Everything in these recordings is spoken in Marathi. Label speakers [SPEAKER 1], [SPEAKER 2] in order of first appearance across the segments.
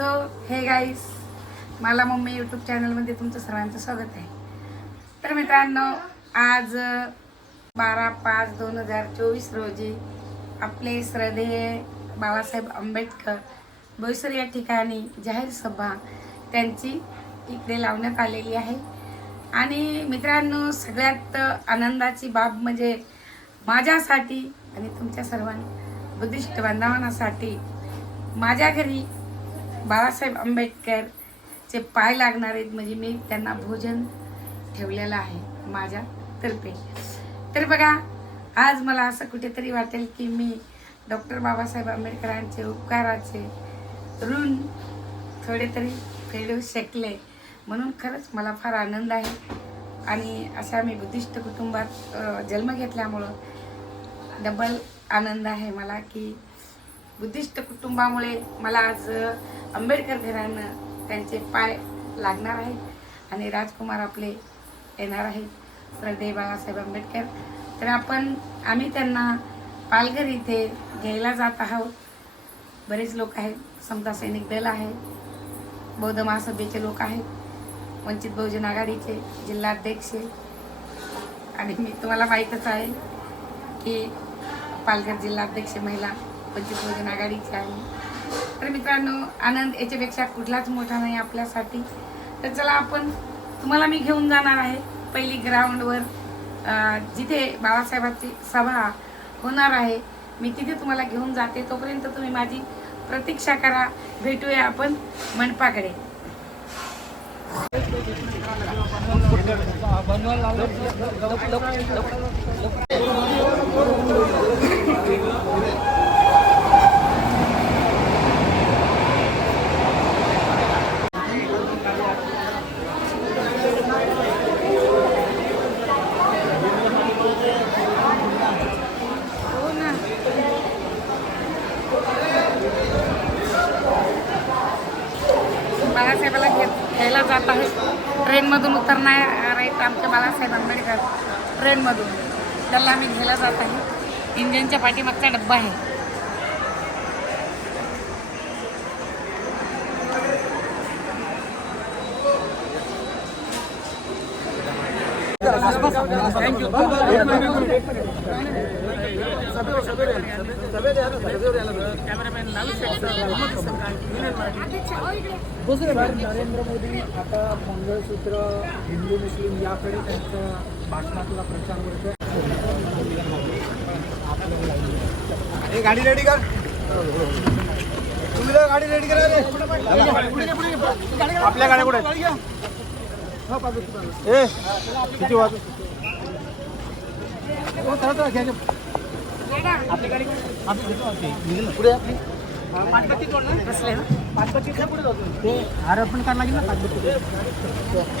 [SPEAKER 1] सो हे गाईस मला मम्मी यूट्यूब चॅनलमध्ये तुमचं सर्वांचं स्वागत आहे. तर मित्रांनो आज बारा पाच दोन हजार चोवीस रोजी आपले श्रद्धेय बाळासाहेब आंबेडकर बोईसर या ठिकाणी जाहीर सभा त्यांची इकडे लावण्यात आलेली आहे. आणि मित्रांनो सगळ्यात आनंदाची बाब म्हणजे माझ्यासाठी आणि तुमच्या सर्वां बुद्धिस्ट बांधवांसाठी माझ्या घरी बाळासाहेब आंबेडकरचे पाय लागणार आहेत म्हणजे मी त्यांना भोजन ठेवलेलं आहे माझ्या तर्फे. तर बघा आज मला असं कुठेतरी वाटेल की मी डॉक्टर बाबासाहेब आंबेडकरांचे उपकाराचे ऋण थोडे तरी फेडू शकले. म्हणून खरंच मला फार आनंद आहे. आणि अशा मी बुद्धिस्ट कुटुंबात जन्म घेतल्यामुळं डबल आनंद आहे मला की बुद्धिस्ट कुटुंबामुळे मला आज आंबेडकर घरानं त्यांचे पाय लागणार आहेत आणि राजकुमार आपले येणार आहेत. श्रद्धे बाळासाहेब आंबेडकर. तर आपण आम्ही त्यांना पालघर इथे घ्यायला जात आहोत. बरेच लोक आहेत. समता सैनिक दल आहे. बौद्ध महासभेचे लोक आहेत. वंचित बहुजन आघाडीचे जिल्हाध्यक्ष आणि मी तुम्हाला माहीतच आहे की पालघर जिल्हाध्यक्ष महिला वंचित बहुजन आघाडीची आहे. तर मित्रांनो आनंद याच्यापेक्षा कुठलाच मोठा नाही आपल्यासाठी. तर चला आपण तुम्हाला मी घेऊन जाणार आहे पहिली ग्राउंडवर जिथे बाळासाहेबांची सभा होणार आहे. मी तिथे तुम्हाला घेऊन जाते. तोपर्यंत तुम्ही माझी प्रतीक्षा करा. भेटूया आपण मंडपाकडे हो ना बाळासाहेबाला घेत जात आहे. ट्रेनमधून उतरणार आहेत आमच्या बाळासाहेब आंबेडकर. ट्रेनमधून. त्याला आम्ही घ्यायला जात आहे. इंजिनच्या पाठीमागचा डब्बा आहे.
[SPEAKER 2] नरेंद्र मोदी आता मंगळसूत्र हिंदू मुस्लिम याकडे त्यांच्या भाषणातला प्रचार करतो
[SPEAKER 3] गाडी रेडी कर तुम्ही गाडी रेडी करा आपल्या गाड्या कुठे आहेत? ए किती वाज पुढे
[SPEAKER 1] बसले ना
[SPEAKER 2] ते आरोपण करायला लागेल ना पाचबत्ती
[SPEAKER 1] भेटलंच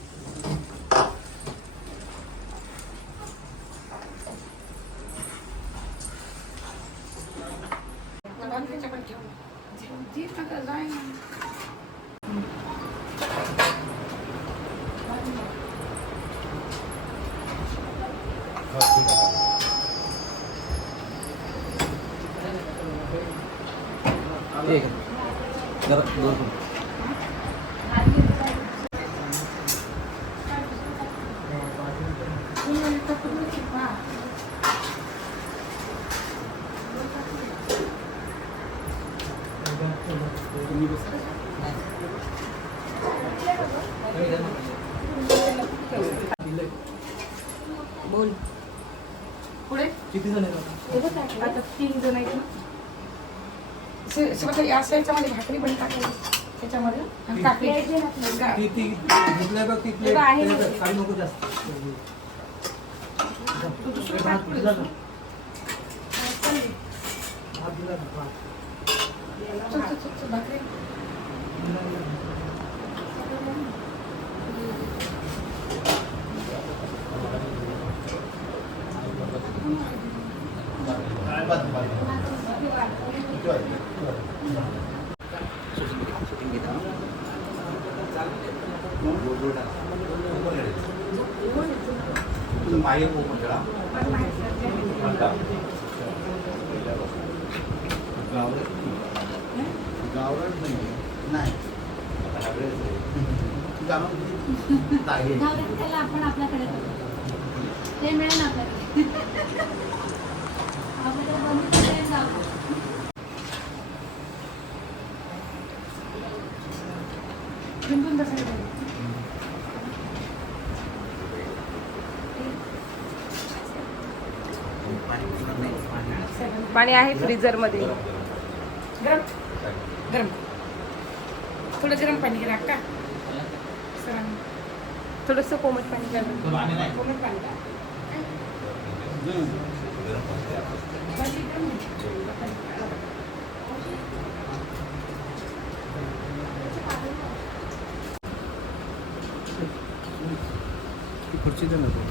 [SPEAKER 2] आहे
[SPEAKER 3] जरा दोन.
[SPEAKER 1] बोल. पुढे?
[SPEAKER 3] किती जण आहेत?
[SPEAKER 1] आता तीन जण आहेत ना. भाकरी पण टाकायची त्याच्यामध्ये आणि काकडी गा-
[SPEAKER 3] ती ती घेतल्या का ती प्लेट
[SPEAKER 1] आहे ना.
[SPEAKER 3] काही नको जास्त
[SPEAKER 1] तू दुसरं टाक पुढे.
[SPEAKER 3] दिला ना.
[SPEAKER 1] चालेल.
[SPEAKER 3] भात दिला ना, भात.
[SPEAKER 1] चल, चल, चल, चल, भाकरी मागे कोकणला गावरट
[SPEAKER 4] गावरट नाही नाही गावरट त्याला आपण आपल्याकडे ते मिळेल आपल्याकडे आपल्याला बनवून
[SPEAKER 5] पाणी आहे फ्रीजरमध्ये
[SPEAKER 1] गरम? गरम. थोडं गरम पाणी राख का?
[SPEAKER 5] थोडंसं कोमट पाणी
[SPEAKER 1] कोमट पाणी
[SPEAKER 2] खुर्ची
[SPEAKER 1] तर नको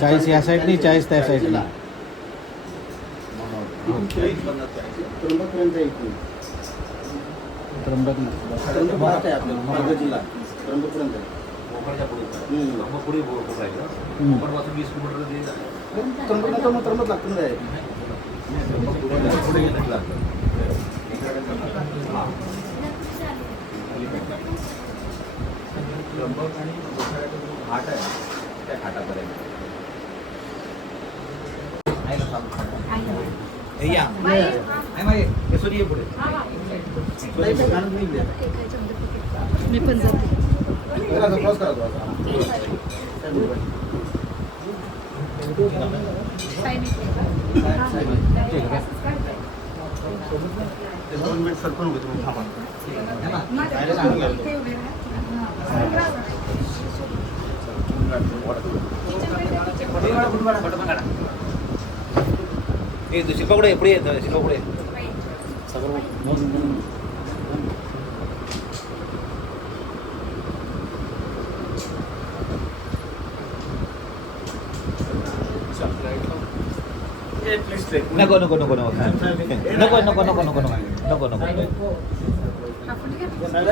[SPEAKER 6] चाळीस या साईडनी चाळीस त्या साईडनी त्र्यंबक
[SPEAKER 3] घाट आहे. त्या घाटापर्यंत या. पुढे.
[SPEAKER 4] मी पण जाते.
[SPEAKER 1] दोन मिनिट सरकून
[SPEAKER 3] होते तुम्ही थांबा. है ना डायरेक्ट सांगून घ्या. फोटो काढा फोटो पण काढा येत शिल्पा पुढे नको नको नको नको नको नको नको नको नको नको नको
[SPEAKER 1] हा, फोटो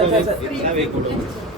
[SPEAKER 1] घ्या.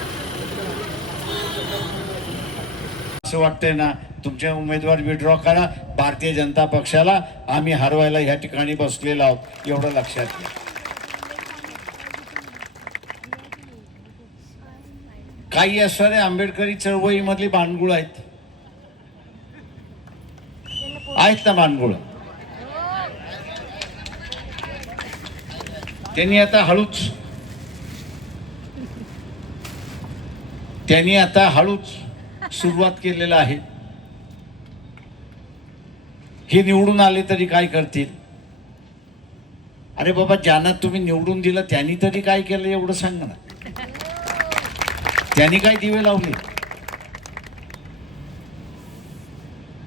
[SPEAKER 6] असं वाटतंय ना
[SPEAKER 7] तुमचे उमेदवार विड्रॉ करा भारतीय जनता पक्षाला आम्ही हरवायला ह्या ठिकाणी बसलेलो आहोत एवढं लक्षात घ्या. काही असणारे आंबेडकरी चळवळीमधली भांडगुळ आहेत. आहेत ना भांडगुळ त्यांनी आता हळूच त्यांनी आता हळूच सुरुवात केलेलं आहे. हे निवडून आले तरी काय करतील? अरे बाबा ज्यांना तुम्ही निवडून दिलं त्यांनी तरी काय केलं एवढं सांग ना. त्यांनी काय दिवे लावले?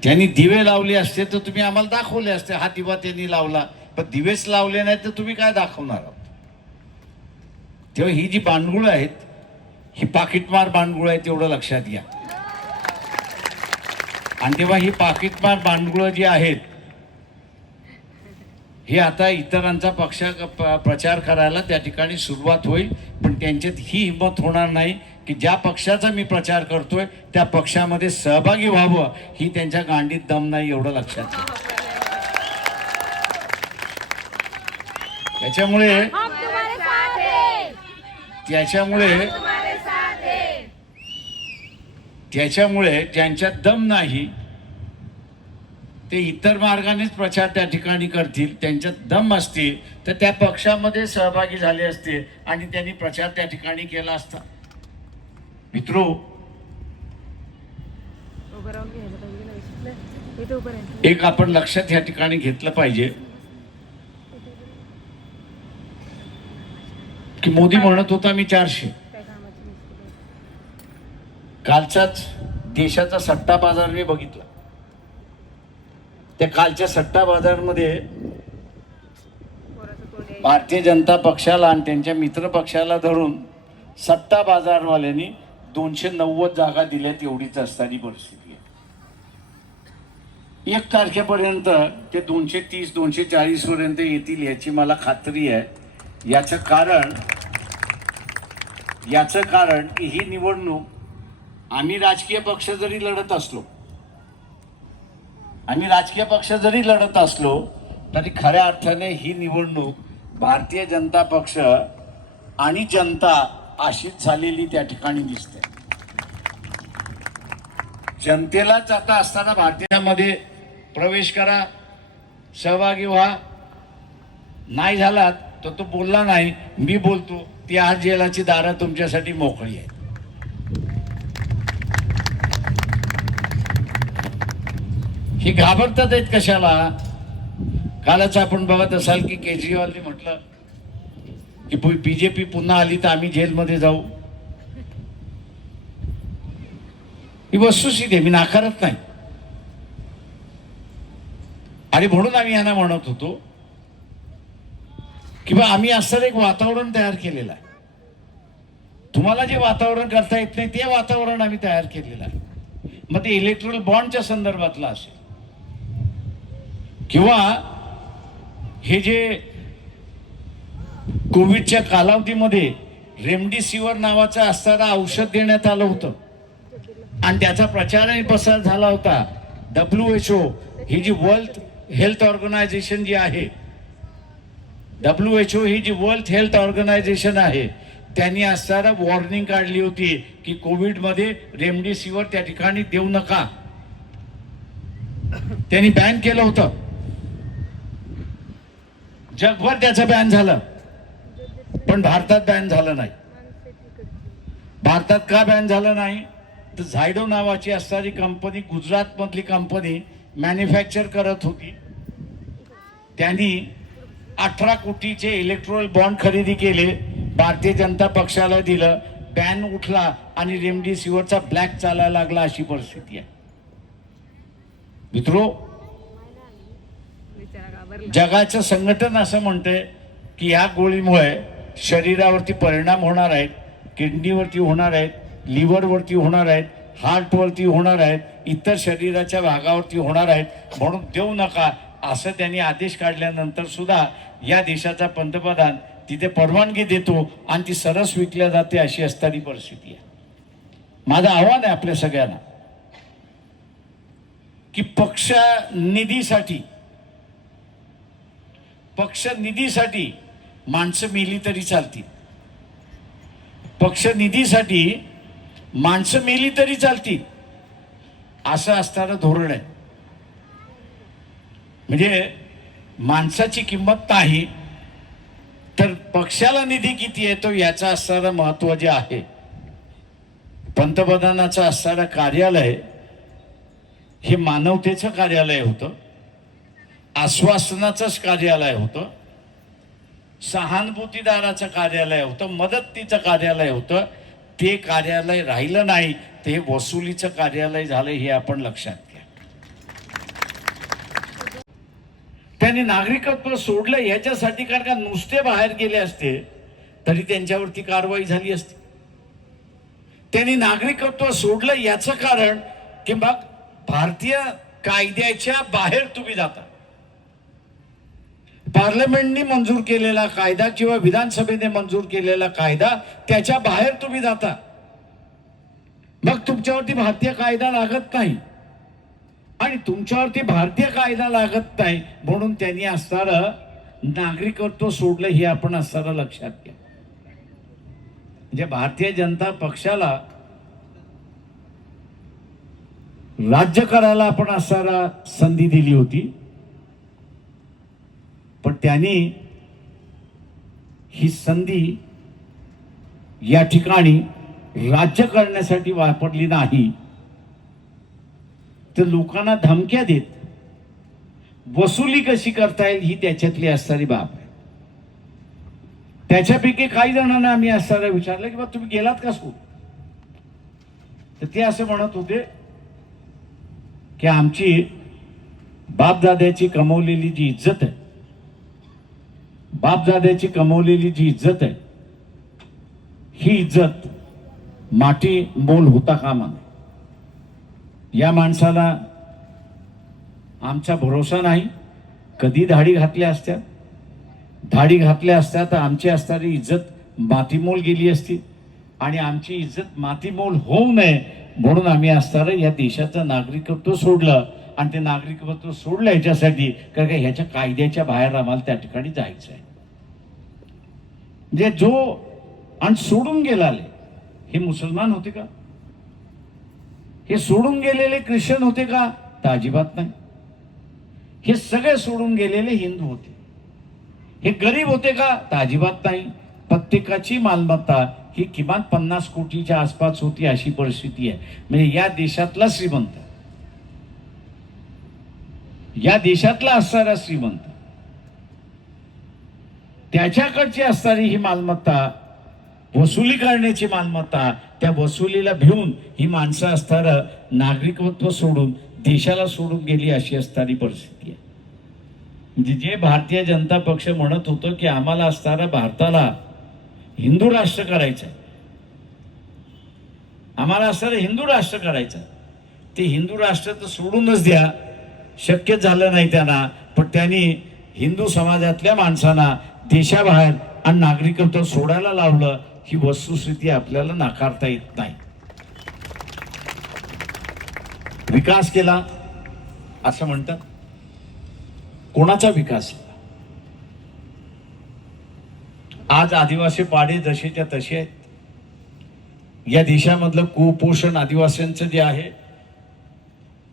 [SPEAKER 7] त्यांनी दिवे लावले असते तर तुम्ही आम्हाला दाखवले असते. हा दिवा त्यांनी लावला. पण दिवेच लावले नाही तर तुम्ही काय दाखवणार आहोत? तेव्हा ही जी बांडगुळं आहेत ही पाकिटमार बांडगुळं आहेत एवढं लक्षात घ्या. आणि तेव्हा ही पाकिटमार बांडगुळं जी आहेत हे आता इतरांचा पक्ष प्रचार करायला त्या ठिकाणी सुरुवात होईल पण त्यांच्यात ही हिंमत होणार नाही की ज्या पक्षाचा मी प्रचार करतोय त्या पक्षामध्ये सहभागी व्हावं ही त्यांच्या गांडीत दम नाही एवढं लक्षात घ्या. त्याच्यामुळे त्याच्यामुळे त्याच्यामुळे ज्यांच्यात दम नाही ते इतर मार्गानेच प्रचार त्या ठिकाणी करतील. त्यांच्यात दम असतील तर त्या पक्षामध्ये सहभागी झाले असते आणि त्यांनी प्रचार त्या ठिकाणी केला असता. मित्रो एक आपण लक्षात या ठिकाणी घेतलं पाहिजे. की मोदी म्हणत होता मी चारशे. कालचाच देशाचा सट्टा बाजार मी बघितला. त्या कालच्या सट्टा बाजारमध्ये भारतीय जनता पक्षाला आणि त्यांच्या मित्र पक्षाला धरून सट्टा बाजारवाल्यांनी दोनशे नव्वद जागा दिल्यात एवढीच असताना परिस्थिती आहे. एक तारखेपर्यंत ते दोनशे तीस दोनशे चाळीसपर्यंत येतील याची मला खात्री आहे. याचं कारण याचं कारण की ही निवडणूक आम्ही राजकीय पक्ष जरी लढत असलो आम्ही राजकीय पक्ष जरी लढत असलो तरी खऱ्या अर्थाने ही निवडणूक भारतीय जनता पक्ष आणि जनता अशीच झालेली त्या ठिकाणी दिसते. जनतेलाच जाता असताना भारतीयामध्ये प्रवेश करा सहभागी व्हा. नाही झालात तर तो बोलला नाही मी बोलतो ती आज जेलाची दारं तुमच्यासाठी मोकळी आहेत. ही घाबरतात आहेत कशाला? कालच आपण बघत असाल की केजरीवालने म्हटलं की बीजेपी पुन्हा आली तर आम्ही जेलमध्ये जाऊ. ही वस्तुस्थिती आहे मी नाकारत नाही. आणि म्हणून आम्ही यांना म्हणत होतो की बा आम्ही असं एक वातावरण तयार केलेलं आहे. तुम्हाला जे वातावरण करता येत नाही ते वातावरण आम्ही तयार केलेलं आहे. मग ते इलेक्ट्रिकल बॉन्डच्या संदर्भातलं असेल. किंवा हे जे कोविडच्या कालावधीमध्ये रेमडेसिवीर नावाचं असणारं औषध देण्यात आलं होतं. आणि त्याचा प्रचारही प्रसार झाला होता. डब्ल्यू एच ओ ही जी वर्ल्ड हेल्थ ऑर्गनायझेशन जी आहे डब्ल्यू एच ओ ही जी वर्ल्ड हेल्थ ऑर्गनायझेशन आहे त्यांनी असताना वॉर्निंग काढली होती की कोविडमध्ये रेमडेसिवीर त्या ठिकाणी देऊ नका. त्यांनी बॅन केलं होतं. जगभर त्याचं बॅन झालं. पण भारतात बॅन झालं नाही. भारतात का बॅन झालं नाही? तर झायडो नावाची असणारी कंपनी गुजरातमधली कंपनी मॅन्युफॅक्चर करत होती. त्यांनी अठरा कोटीचे इलेक्ट्रोल बॉन्ड खरेदी केले. भारतीय जनता पक्षाला दिलं. बॅन उठला आणि रेमडेसिवीरचा ब्लॅक चालायला लागला अशी परिस्थिती आहे. मित्रो जगाचं संघटन असं म्हणते की ह्या गोळीमुळे शरीरावरती परिणाम होणार आहेत किडनीवरती होणार आहेत लिव्हरवरती होणार आहेत हार्टवरती होणार आहेत इतर शरीराच्या भागावरती होणार आहेत. म्हणून देऊ नका असं त्यांनी आदेश काढल्यानंतर सुद्धा या देशाचा पंतप्रधान तिथे परवानगी देतो आणि ती सरस विकल्या जाते अशी असणारी परिस्थिती आहे. माझं आव्हान आहे आपल्या सगळ्यांना की पक्ष निधीसाठी पक्ष निधीसाठी माणसं मेली तरी चालतील. पक्ष निधीसाठी माणसं मेली तरी चालतील. असं असणारं धोरण आहे. म्हणजे माणसाची किंमत नाही तर पक्षाला निधी किती येतो याचा असणारं महत्त्व जे आहे. पंतप्रधानाचं असणारं कार्यालय हे मानवतेचं कार्यालय होतं. आश्वासनाचंच कार्यालय होतं. सहानुभूतीदाराचं कार्यालय होतं मदतीचं कार्यालय होतं. ते कार्यालय राहिलं नाही ते वसुलीचं कार्यालय झालं हे आपण लक्षात घ्या. त्यांनी नागरिकत्व सोडलं याच्यासाठी कारण का नुसते बाहेर गेले असते तरी त्यांच्यावरती कारवाई झाली असती. त्यांनी नागरिकत्व सोडलं याचं कारण की मग भारतीय कायद्याच्या बाहेर तुम्ही जाता. पार्लमेंटने मंजूर केलेला कायदा किंवा विधानसभेने मंजूर केलेला कायदा त्याच्या बाहेर तुम्ही जाता. मग तुमच्यावरती भारतीय कायदा लागत नाही. आणि तुमच्यावरती भारतीय कायदा लागत नाही म्हणून त्यांनी असणारं नागरिकत्व सोडलं हे आपण असणारं लक्षात घ्या. म्हणजे भारतीय जनता पक्षाला राज्य करायला आपण असणारा संधी दिली होती. पण त्याने ही संधी या ठिकाणी राज्य करण्यासाठी वापरली नाही. तर लोकांना धमक्या देत वसुली कशी करता येईल ही त्याच्यातली असणारी बाब आहे. त्याच्यापैकी काही जणांना आम्ही असताना विचारलं की बा तुम्ही गेलात का सो तर ते असं म्हणत होते की आमची बापदाद्याची कमवलेली जी इज्जत आहे बापजाद्याची कमवलेली जी इज्जत आहे ही इज्जत माटी मोल होता कामा नये या माणसाला आमचा भरोसा नाही. कधी धाडी घातल्या असत्या? धाडी घातल्या असत्या तर आमची असणारी इज्जत मातीमोल गेली असती. आणि आमची इज्जत मातीमोल होऊ नये म्हणून आम्ही असणारं या देशाचं नागरिकत्व सोडलं. आणि ते नागरिकत्व सोडलं याच्यासाठी कारण का ह्याच्या कायद्याच्या बाहेर आम्हाला त्या ठिकाणी जायचं आहे म्हणजे जो आणि सोडून गेलाले हे मुसलमान होते का? हे सोडून गेलेले ख्रिश्चन होते का? तर अजिबात नाही. हे सगळे सोडून गेलेले हिंदू होते. हे गरीब होते का? तर अजिबात नाही. प्रत्येकाची मालमत्ता ही किमान पन्नास कोटीच्या आसपास होती अशी परिस्थिती आहे. म्हणजे या देशातला श्रीमंत या देशातला असणारा श्रीमंत त्याच्याकडची असणारी ही मालमत्ता वसुली करण्याची मालमत्ता त्या वसुलीला भिवून ही माणसं असणारं नागरिकत्व सोडून देशाला सोडून गेली अशी असणारी परिस्थिती आहे. म्हणजे जे भारतीय जनता पक्ष म्हणत होतं की आम्हाला असणारा भारताला हिंदू राष्ट्र करायचं आम्हाला असणारं हिंदू राष्ट्र करायचं ते हिंदू राष्ट्र तर सोडूनच द्या. शक्य झालं नाही त्यांना पण त्यांनी हिंदू समाजातल्या माणसांना देशाबाहेर आणि नागरिकत्व सोडायला लावलं ही वस्तुस्थिती आपल्याला नाकारता येत नाही. विकास केला असं म्हणतात. कोणाचा विकास आज आदिवासी पाडे जसेच्या तसे आहेत. या देशामधलं कुपोषण आदिवासींचं जे आहे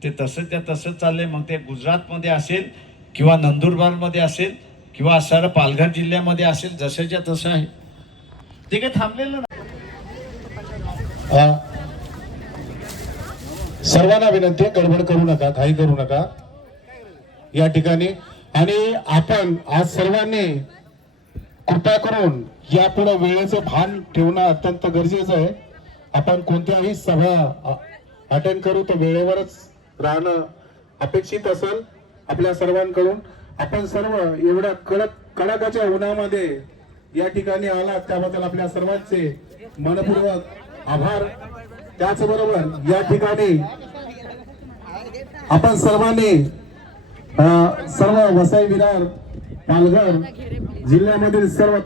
[SPEAKER 7] ते तसंच्या तसं चाललंय. मग ते गुजरातमध्ये असेल किंवा नंदुरबारमध्ये असेल किंवा असणारं पालघर जिल्ह्यामध्ये असेल जसंच्या तसं आहे. ते काही थांबलेलं नाही.
[SPEAKER 8] सर्वांना विनंती आहे गडबड करू नका काही करू नका. या ठिकाणी आणि आपण आज सर्वांनी कृपा करून यापुढे वेळेचं भान ठेवणं अत्यंत गरजेचं आहे. आपण कोणत्याही सभा अटेंड करू तर वेळेवरच राहणं अपेक्षित असेल आपल्या सर्वांकडून. आपण सर्व एवढ्या कडक कडाक्याच्या उन्हामध्ये या ठिकाणी आलात त्याबद्दल आपल्या सर्वांचे मनपूर्वक आभार. त्याचबरोबर या ठिकाणी आपण सर्वांनी सर्व वसई विरार पालघर जिल्ह्यामधील सर्व